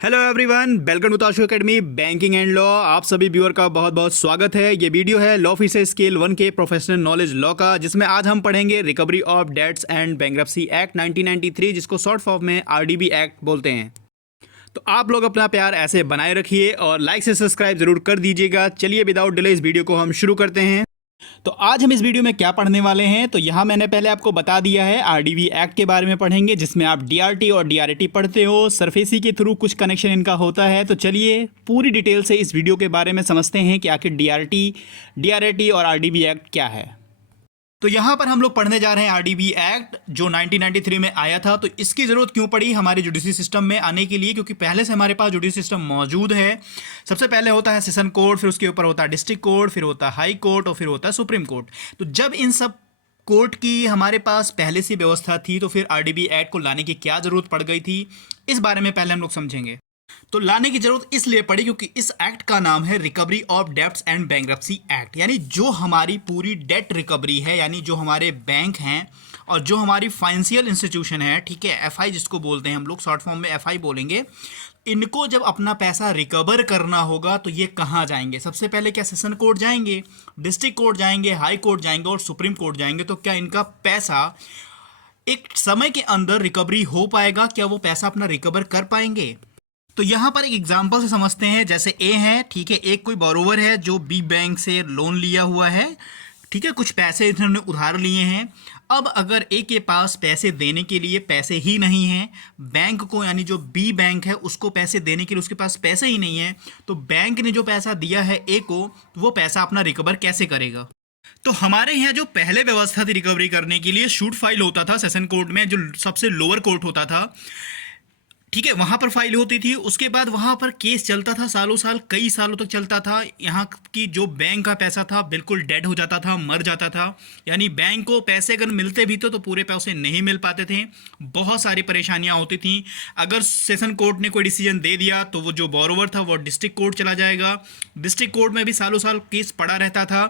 Hello everyone, welcome to Tashu academy banking and law. आप सभी viewer का बहुत बहुत स्वागत है। ये वीडियो है लॉ ऑफिसर स्केल 1 के प्रोफेशनल नॉलेज लॉ का, जिसमें आज हम पढ़ेंगे recovery of debts and bankruptcy act 1993, जिसको शॉर्ट फॉर्म में आरडीबी एक्ट बोलते हैं। तो आप लोग अपना प्यार ऐसे बनाए रखिए और लाइक से सब्सक्राइब जरूर कर दीजिएगा। चलिए विदाउट डिले इस वीडियो को हम शुरू करते हैं। तो आज हम इस वीडियो में क्या पढ़ने वाले हैं, तो यहाँ मैंने पहले आपको बता दिया है आरडीबी एक्ट के बारे में पढ़ेंगे, जिसमें आप डीआरटी और डीआरएटी पढ़ते हो। सरफेसी के थ्रू कुछ कनेक्शन इनका होता है। तो चलिए पूरी डिटेल से इस वीडियो के बारे में समझते हैं कि आखिर डीआरटी, डीआरएटी और आरडीबी एक्ट क्या है। तो यहाँ पर हम लोग पढ़ने जा रहे हैं आरडीबी एक्ट, जो 1993 में आया था। तो इसकी ज़रूरत क्यों पड़ी हमारे जुडिशरी सिस्टम में आने के लिए, क्योंकि पहले से हमारे पास जुडिशरी सिस्टम मौजूद है। सबसे पहले होता है सेशन कोर्ट, फिर उसके ऊपर होता है डिस्ट्रिक्ट कोर्ट, फिर होता है हाई कोर्ट और फिर होता है सुप्रीम कोर्ट। तो जब इन सब कोर्ट की हमारे पास पहले से व्यवस्था थी, तो फिर आरडीबी एक्ट को लाने की क्या ज़रूरत पड़ गई थी, इस बारे में पहले हम लोग समझेंगे। तो लाने की जरूरत इसलिए पड़ी क्योंकि इस एक्ट का नाम है recovery of debts and bankruptcy act, यानी जो हमारी पूरी डेट रिकवरी है, यानी जो हमारे बैंक हैं और जो हमारी फाइनेंशियल इंस्टीट्यूशन है, ठीक है, एफआई जिसको बोलते हैं हम लोग, शॉर्ट फॉर्म में एफआई बोलेंगे। इनको जब अपना पैसा रिकवर करना होगा तो ये कहाँ जाएंगे? सबसे पहले क्या सेशन कोर्ट जाएंगे, डिस्ट्रिक्ट कोर्ट जाएंगे, हाई कोर्ट जाएंगे और सुप्रीम कोर्ट जाएंगे। तो क्या इनका पैसा एक समय के अंदर रिकवरी हो पाएगा? क्या वो पैसा अपना रिकवर कर पाएंगे? तो यहाँ पर एक एग्जांपल से समझते हैं। जैसे ए है, ठीक है, एक कोई बोरोवर है जो बी बैंक से लोन लिया हुआ है, ठीक है, कुछ पैसे इन्होंने उधार लिए हैं। अब अगर ए के पास पैसे देने के लिए पैसे ही नहीं हैं, बैंक को, यानी जो बी बैंक है उसको पैसे देने के लिए उसके पास पैसे ही नहीं है, तो बैंक ने जो पैसा दिया है ए को, वो पैसा अपना रिकवर कैसे करेगा? तो हमारे यहाँ जो पहले व्यवस्था थी रिकवरी करने के लिए, शूट फाइल होता था सेशन कोर्ट में, जो सबसे लोअर कोर्ट होता था, ठीक है, वहाँ पर फाइल होती थी। उसके बाद वहाँ पर केस चलता था, सालों साल, कई सालों तक चलता था। यहाँ की जो बैंक का पैसा था बिल्कुल डेड हो जाता था, मर जाता था। यानी बैंक को पैसे अगर मिलते भी तो पूरे पैसे नहीं मिल पाते थे। बहुत सारी परेशानियाँ होती थी। अगर सेशन कोर्ट ने कोई डिसीजन दे दिया तो वो जो बोरोवर था वो डिस्ट्रिक्ट कोर्ट चला जाएगा। डिस्ट्रिक्ट कोर्ट में भी सालों साल केस पड़ा रहता था।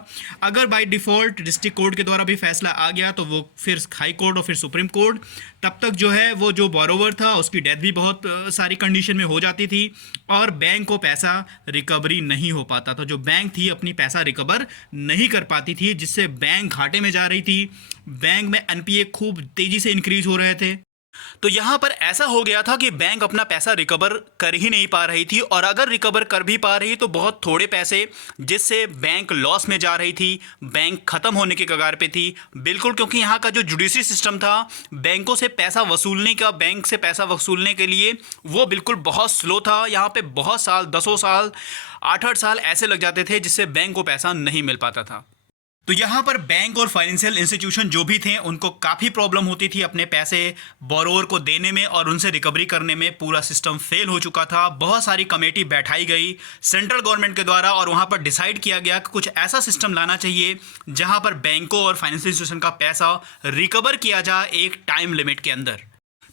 अगर बाय डिफ़ॉल्ट डिस्ट्रिक्ट कोर्ट के द्वारा भी फैसला आ गया तो वो फिर हाई कोर्ट और फिर सुप्रीम कोर्ट। तब तक जो है वो जो बोरोवर था उसकी डेथ भी बहुत सारी कंडीशन में हो जाती थी और बैंक को पैसा रिकवरी नहीं हो पाता था। जो बैंक थी अपनी पैसा रिकवर नहीं कर पाती थी, जिससे बैंक घाटे में जा रही थी। बैंक में एनपीए खूब तेजी से इंक्रीज हो रहे थे। तो यहाँ पर ऐसा हो गया था कि बैंक अपना पैसा रिकवर कर ही नहीं पा रही थी, और अगर रिकवर कर भी पा रही तो बहुत थोड़े पैसे, जिससे बैंक लॉस में जा रही थी, बैंक खत्म होने के कगार पे थी बिल्कुल। क्योंकि यहाँ का जो जुडिशरी सिस्टम था बैंकों से पैसा वसूलने का, बैंक से पैसा वसूलने के लिए, वो बिल्कुल बहुत स्लो था। यहाँ पे बहुत साल, 10 साल, 8-8 साल ऐसे लग जाते थे, जिससे बैंक को पैसा नहीं मिल पाता था। तो यहाँ पर बैंक और फाइनेंशियल इंस्टीट्यूशन जो भी थे उनको काफ़ी प्रॉब्लम होती थी अपने पैसे बोरोवर को देने में और उनसे रिकवरी करने में। पूरा सिस्टम फेल हो चुका था। बहुत सारी कमेटी बैठाई गई सेंट्रल गवर्नमेंट के द्वारा और वहाँ पर डिसाइड किया गया कि कुछ ऐसा सिस्टम लाना चाहिए जहाँ पर बैंकों और फाइनेंशियल इंस्टीट्यूशन का पैसा रिकवर किया जाए एक टाइम लिमिट के अंदर।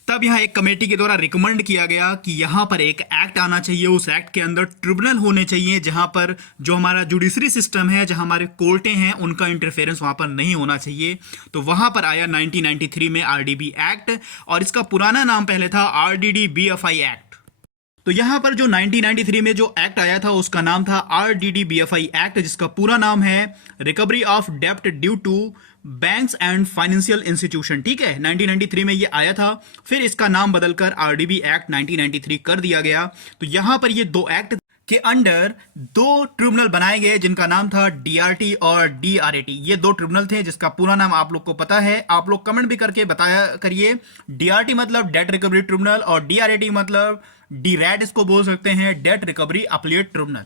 तब यहाँ एक कमेटी के द्वारा रिकमेंड किया गया कि यहाँ पर एक एक्ट आना चाहिए। उस एक्ट के अंदर ट्रिब्यूनल होने चाहिए जहाँ पर जो हमारा जुडिशरी सिस्टम है, जहाँ हमारे कोर्टें हैं, उनका इंटरफेरेंस वहाँ पर नहीं होना चाहिए। तो वहाँ पर आया 1993 में आरडीबी एक्ट, और इसका पुराना नाम पहले था आरडीडी बीएफआई एक्ट। तो यहाँ पर जो 1993 में जो एक्ट आया था उसका नाम था आरडीडी बीएफआई एक्ट, जिसका पूरा नाम है रिकवरी ऑफ डेब्ट due to banks and financial institution. ठीक है, 1993 में ये आया था। फिर इसका नाम बदलकर आरडीबी एक्ट 1993 कर दिया गया। तो यहाँ पर ये दो एक्ट के अंडर दो ट्रिब्यूनल बनाए गए जिनका नाम था डीआरटी और डीआरएटी। ये दो ट्रिब्यूनल थे जिसका पूरा नाम आप लोग को पता है। आप लोग कमेंट भी करके बताया करिए। डीआरटी मतलब डेट रिकवरी ट्रिब्यूनल और डीआरएटी मतलब डीरैट इसको बोल सकते हैं, डेट रिकवरी अपीलेट ट्रिब्यूनल।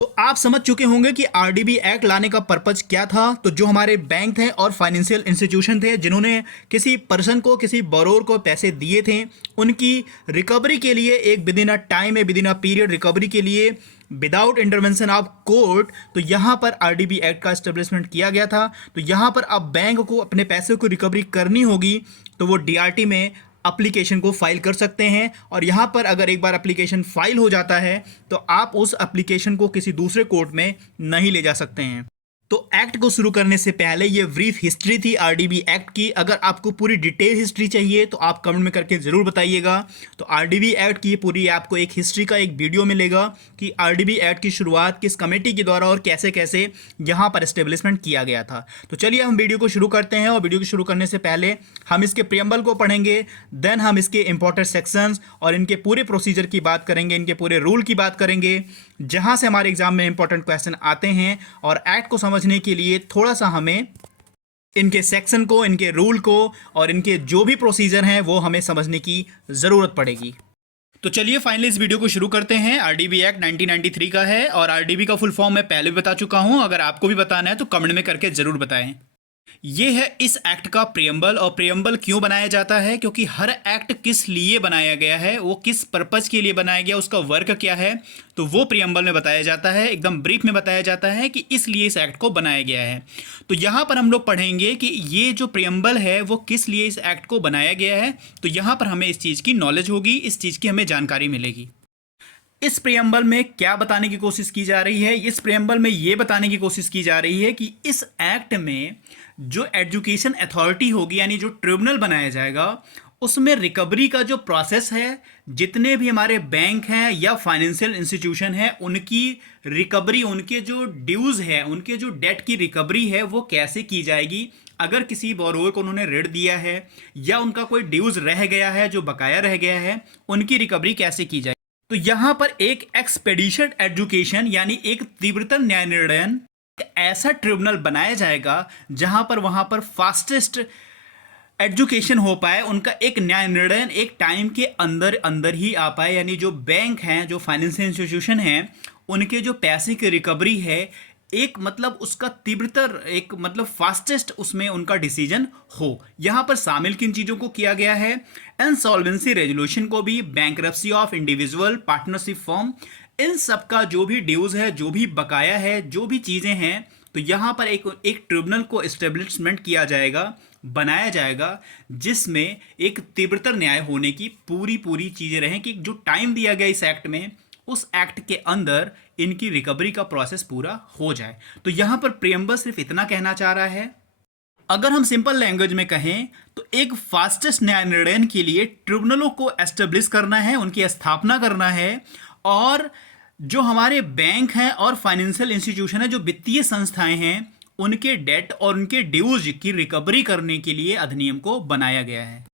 तो आप समझ चुके होंगे कि आरडीबी एक्ट लाने का पर्पज क्या था। तो जो हमारे बैंक थे और फाइनेंशियल इंस्टीट्यूशन थे जिन्होंने किसी पर्सन को, किसी बोरोवर को पैसे दिए थे, उनकी रिकवरी के लिए एक within a time, within a period recovery के लिए विदाउट इंटरवेंशन ऑफ कोर्ट, तो यहाँ पर आरडीबी एक्ट का एस्टेब्लिशमेंट किया गया था। तो यहाँ पर अब बैंक को अपने पैसे को रिकवरी करनी होगी तो वो डीआरटी में एप्लीकेशन को फाइल कर सकते हैं। और यहाँ पर अगर एक बार एप्लीकेशन फाइल हो जाता है तो आप उस एप्लीकेशन को किसी दूसरे कोर्ट में नहीं ले जा सकते हैं। तो एक्ट को शुरू करने से पहले ये ब्रीफ हिस्ट्री थी आरडीबी एक्ट की। अगर आपको पूरी डिटेल हिस्ट्री चाहिए तो आप कमेंट में करके ज़रूर बताइएगा। तो आरडीबी एक्ट की पूरी आपको एक हिस्ट्री का एक वीडियो मिलेगा कि आरडीबी एक्ट की शुरुआत किस कमेटी के द्वारा और कैसे कैसे यहाँ पर एस्टेब्लिशमेंट किया गया था। तो चलिए हम वीडियो को शुरू करते हैं, और वीडियो को शुरू करने से पहले हम इसके प्रियम्बल को पढ़ेंगे, देन हम इसके इंपॉर्टेंट सेक्शंस और इनके पूरे प्रोसीजर की बात करेंगे, इनके पूरे रूल की बात करेंगे, जहां से हमारे एग्जाम में इंपॉर्टेंट क्वेश्चन आते हैं। और एक्ट को समझने के लिए थोड़ा सा हमें इनके सेक्शन को, इनके रूल को और इनके जो भी प्रोसीजर हैं वो हमें समझने की ज़रूरत पड़ेगी। तो चलिए फाइनली इस वीडियो को शुरू करते हैं। आरडीबी एक्ट 1993 का है, और आरडीबी का फुल फॉर्म मैं पहले भी बता चुका हूं। अगर आपको भी बताना है तो कमेंट में करके ज़रूर बताएं। ये है इस एक्ट का प्रियम्बल। और प्रियम्बल क्यों बनाया जाता है? क्योंकि हर एक्ट किस लिए बनाया गया है, वो किस पर्पज़ के लिए बनाया गया, उसका वर्क क्या है, तो वो प्रियम्बल में बताया जाता है। एकदम ब्रीफ में बताया जाता है कि इसलिए इस एक्ट को बनाया गया है। तो यहाँ पर हम लोग पढ़ेंगे कि ये जो प्रियम्बल है वो किस लिए इस एक्ट को बनाया गया है। तो यहाँ पर हमें इस चीज़ की नॉलेज होगी, इस चीज़ की हमें जानकारी मिलेगी। इस प्रियम्बल में क्या बताने की कोशिश की जा रही है? इस प्रियम्बल में ये बताने की कोशिश की जा रही है कि इस एक्ट में जो एजुकेशन अथॉरिटी होगी, यानी जो ट्रिब्यूनल बनाया जाएगा, उसमें रिकवरी का जो प्रोसेस है, जितने भी हमारे बैंक हैं या फाइनेंशियल इंस्टीट्यूशन है, उनकी रिकवरी, उनके जो ड्यूज है, उनके जो डेट की रिकवरी है, वो कैसे की जाएगी। अगर किसी बोरोवर को उन्होंने ऋण दिया है या उनका कोई ड्यूज रह गया है, जो बकाया रह गया है, उनकी रिकवरी कैसे की जाएगी। तो यहां पर एक एक्सपेडिशन एजुकेशन, यानी एक तीव्रतर न्याय निर्णयन, ऐसा ट्रिब्यूनल बनाया जाएगा जहां पर वहां पर फास्टेस्ट एजुकेशन हो पाए, उनका एक न्याय निर्णय एक टाइम के अंदर अंदर ही आ पाए। यानी जो बैंक हैं, जो फाइनेंशियल इंस्टीट्यूशन हैं, उनके जो पैसे की रिकवरी है, एक मतलब उसका तीव्रतर, एक मतलब फास्टेस्ट उसमें उनका डिसीजन हो। यहां पर शामिल किन चीज़ों को किया गया है? इंसॉल्वेंसी रेजोल्यूशन को भी, bankruptcy of individual partnership firm, इन सब का जो भी ड्यूज है, जो भी बकाया है, जो भी चीज़ें हैं, तो यहाँ पर एक ट्रिब्यूनल को एस्टेब्लिशमेंट किया जाएगा, बनाया जाएगा, जिसमें एक तीव्रतर न्याय होने की पूरी चीज़ें रहें कि जो टाइम दिया गया इस एक्ट में, उस एक्ट के अंदर इनकी रिकवरी का प्रोसेस पूरा हो जाए। तो यहाँ पर प्रियम्बल सिर्फ इतना कहना चाह रहा है। अगर हम सिंपल लैंग्वेज में कहें तो एक फास्टेस्ट न्याय निर्णय के लिए ट्रिब्यूनलों को एस्टेब्लिश करना है, उनकी स्थापना करना है, और जो हमारे बैंक हैं और फाइनेंशियल इंस्टीट्यूशन है, जो वित्तीय संस्थाएं हैं, उनके डेट और उनके ड्यूज की रिकवरी करने के लिए अधिनियम को बनाया गया है।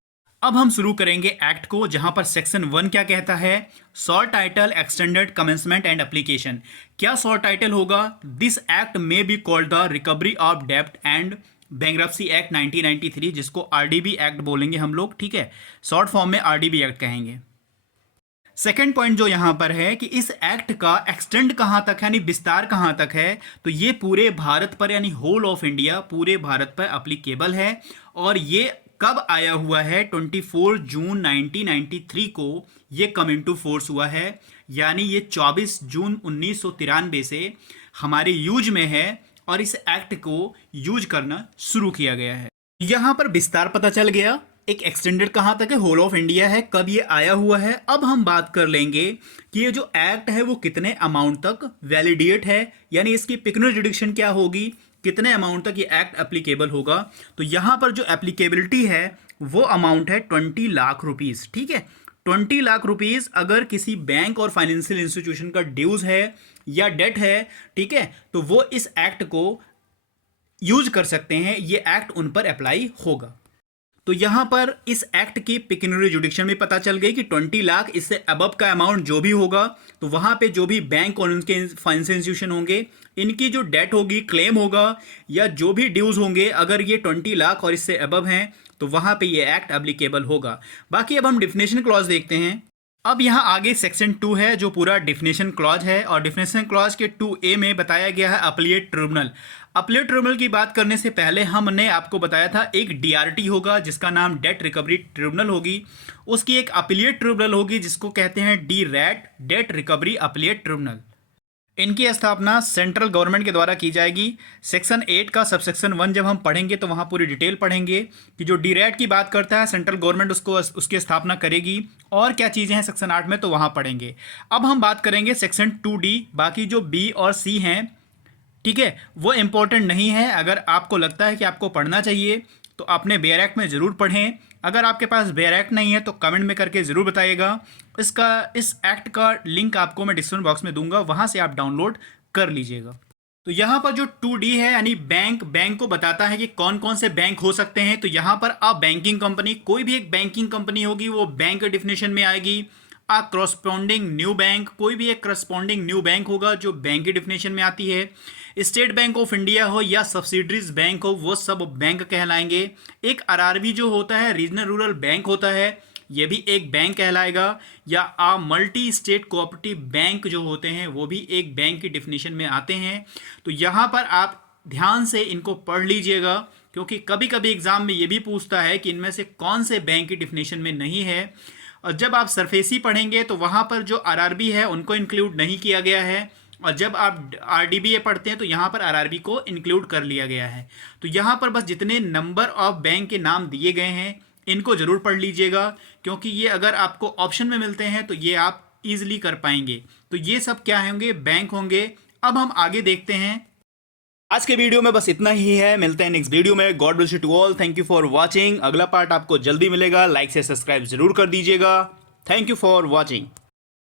अब हम शुरू करेंगे एक्ट को, जहां पर सेक्शन 1 क्या कहता है? Short title, extended commencement and application. क्या शॉर्ट टाइटल होगा? दिस एक्ट में be called the recovery of डेब्ट एंड बैंकरप्सी एक्ट 1993, जिसको आरडीबी एक्ट बोलेंगे हम लोग, ठीक है, शॉर्ट फॉर्म में आरडीबी एक्ट कहेंगे। सेकेंड पॉइंट जो यहां पर है कि इस एक्ट का एक्सटेंड कहां तक है, यानी विस्तार कहां तक है, तो ये पूरे भारत पर, यानी होल ऑफ इंडिया, पूरे भारत पर अप्लीकेबल है। और ये कब आया हुआ है? 24 जून 1993 को ये कम इनटू फोर्स हुआ है, यानी ये 24 जून 1993 से हमारे यूज में है, और इस एक्ट को यूज करना शुरू किया गया है। यहां पर विस्तार पता चल गया। एक एक्सटेंडेड कहां तक है? होल ऑफ इंडिया है। कब ये आया हुआ है? अब हम बात कर लेंगे कि ये जो एक्ट है वो कितने अमाउंट तक वैलिडेट है, यानी इसकी पिक्युलियर जुडिक्शन क्या होगी, कितने अमाउंट तक ये एक्ट एप्लीकेबल होगा। तो यहां पर जो एप्लीकेबिलिटी है वो अमाउंट है 20 लाख रुपीज, ठीक है। 20 लाख रुपीज अगर किसी बैंक और फाइनेंशियल इंस्टीट्यूशन का ड्यूज है या डेट है, ठीक है, तो वो इस एक्ट को यूज कर सकते हैं, ये एक्ट उन पर अप्लाई होगा। तो यहां पर इस एक्ट की पिक्युलियर जुडिक्शन में पता चल गई कि 20 लाख इससे अबव का अमाउंट जो भी होगा, तो वहां पे जो भी बैंक और उनके फाइनेंशियल इंस्टीट्यूशन होंगे, इनकी जो डेट होगी, क्लेम होगा, या जो भी ड्यूज होंगे, अगर ये 20 लाख और इससे अबव हैं, तो वहां पे ये एक्ट एप्लीकेबल होगा। बाकी अब हम डिफिनेशन क्लॉज देखते हैं। अब यहाँ आगे सेक्शन 2 है, जो पूरा डिफिनेशन क्लॉज है, और डिफिनेशन क्लॉज के 2A में बताया गया है अपीलेट ट्रिब्यूनल। अपीलेट ट्रिब्यूनल की बात करने से पहले हमने आपको बताया था एक DRT होगा, जिसका नाम डेट रिकवरी ट्रिब्यूनल होगी। उसकी एक अपीलेट ट्रिब्यूनल होगी, जिसको कहते हैं DRAT, date recovery appellate tribunal. इनकी स्थापना सेंट्रल गवर्नमेंट के द्वारा की जाएगी। सेक्शन 8 का सबसेक्शन 1 जब हम पढ़ेंगे तो वहाँ पूरी डिटेल पढ़ेंगे कि जो DRAT की बात करता है, सेंट्रल गवर्नमेंट उसकी स्थापना करेगी, और क्या चीज़ें हैं सेक्शन 8 में, तो वहाँ पढ़ेंगे। अब हम बात करेंगे सेक्शन 2D। बाकी जो B और C हैं, ठीक है, वो इम्पोर्टेंट नहीं है। अगर आपको लगता है कि आपको पढ़ना चाहिए तो अपने बेयर एक्ट में ज़रूर पढ़ें। अगर आपके पास बेयर एक्ट नहीं है तो कमेंट में करके ज़रूर बताइएगा। इस एक्ट का लिंक आपको मैं डिस्क्रिप्शन बॉक्स में दूंगा, वहाँ से आप डाउनलोड कर लीजिएगा। तो यहाँ पर जो 2D है यानी बैंक को बताता है कि कौन कौन से बैंक हो सकते हैं। तो यहाँ पर आप बैंकिंग कंपनी, कोई भी एक बैंकिंग कंपनी होगी वो बैंक के डिफिनेशन में आएगी। आ करस्पॉन्डिंग न्यू बैंक, कोई भी एक करस्पॉन्डिंग न्यू बैंक होगा जो बैंक की डिफिनेशन में आती है। स्टेट बैंक ऑफ इंडिया हो या सब्सिडरीज बैंक हो, वो सब बैंक कहलाएंगे। एक आरआरबी जो होता है, रीजनल रूरल बैंक होता है, ये भी एक बैंक कहलाएगा। या आ मल्टी स्टेट कोऑपरेटिव बैंक जो होते हैं वो भी एक बैंक की डिफिनेशन में आते हैं। तो यहाँ पर आप ध्यान से इनको पढ़ लीजिएगा, क्योंकि कभी कभी एग्जाम में ये भी पूछता है कि इनमें से कौन से बैंक की डिफिनेशन में नहीं है। और जब आप सरफेसी पढ़ेंगे तो वहाँ पर जो आरआरबी है उनको इंक्लूड नहीं किया गया है, और जब आप आरडीबीए पढ़ते हैं तो यहाँ पर आरआरबी को इंक्लूड कर लिया गया है। तो यहाँ पर बस जितने नंबर ऑफ बैंक के नाम दिए गए हैं इनको ज़रूर पढ़ लीजिएगा, क्योंकि ये अगर आपको ऑप्शन में मिलते हैं तो ये आप इजीली कर पाएंगे। तो ये सब क्या होंगे, बैंक होंगे। अब हम आगे देखते हैं। आज के वीडियो में बस इतना ही है, मिलते हैं नेक्स्ट वीडियो में। God bless you to all, thank you for watching. अगला पार्ट आपको जल्दी मिलेगा, लाइक से सब्सक्राइब जरूर कर दीजिएगा। Thank you for watching.